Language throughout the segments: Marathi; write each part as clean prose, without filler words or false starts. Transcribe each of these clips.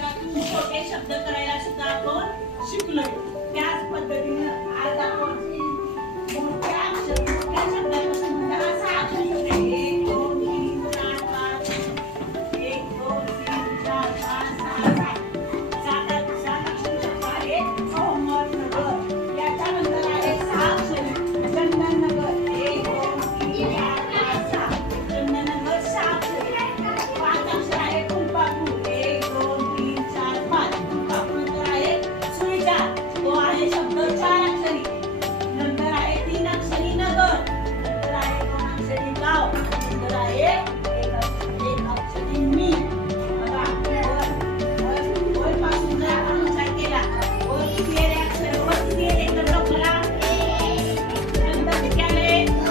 अक्षरातून छोटे शब्द करायला सुद्धा आपण शिकलोय. त्याच पद्धतीनं आज आपण मोठ्या शब्दापासून म्हणजे असा अक्षर शब्द आहे. 1 2 3 4 5 1 2 3 4 5 6 7 सात अक्षर शब्द आहे. अहमदनगर याच्यानंतर आहे 6 अक्षरी चंदननगर 1 2 3 4 5 6 चंदननगर 6 अक्षरी 5 अक्षर आहे. फुलपाखरू 1 2 3 4 5 फुलपाखरूनंतर आहे सुविचार तो आहे शब्द 4 अक्षरी. नंतर आहे 3 अक्षरी नगर. नंतर आहे 2 अक्षरी गाव. नंतर आहे 1 अक्षरी मी. बघा वर पासून जर आपण विचार केला वर किती आहे अक्षर वर किती आहे तर आपल्याला नंतर किती आले 2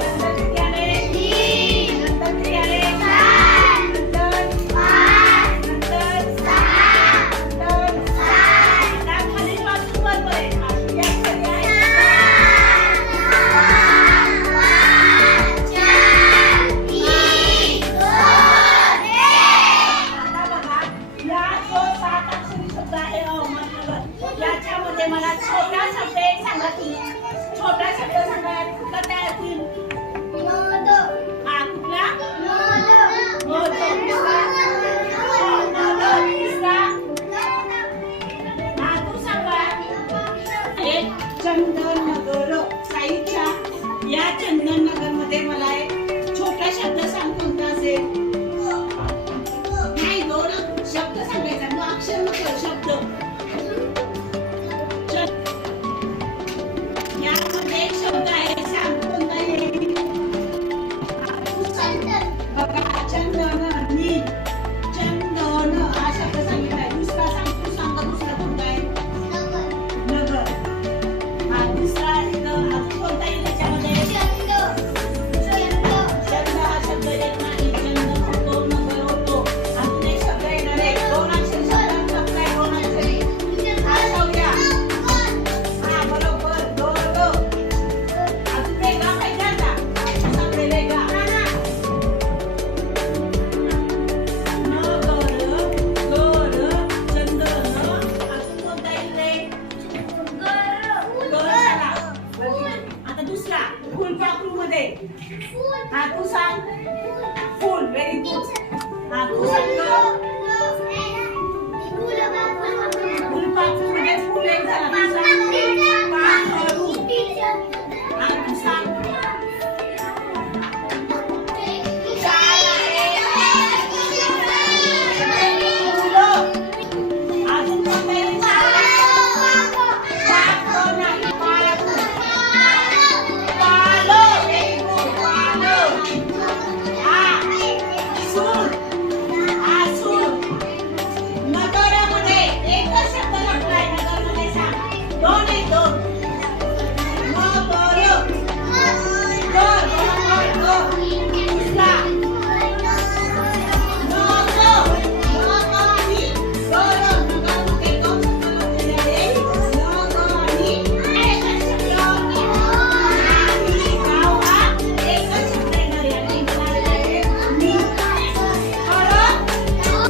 नंतर किती आले 3 नंतर किती आले 4 नंतर 5 नंतर 6 नंतर 7 आता खाली पासून वरपर्यंत अशी अक्षरे आहेत. आता बघा या जो 7 अक्षरी शब्द आहे अहमदनगर याच्यामध्ये मला छोटा शब्द एक सांगा तुम्ही. छोटा शब्द सांगा कुठला तयार होईल.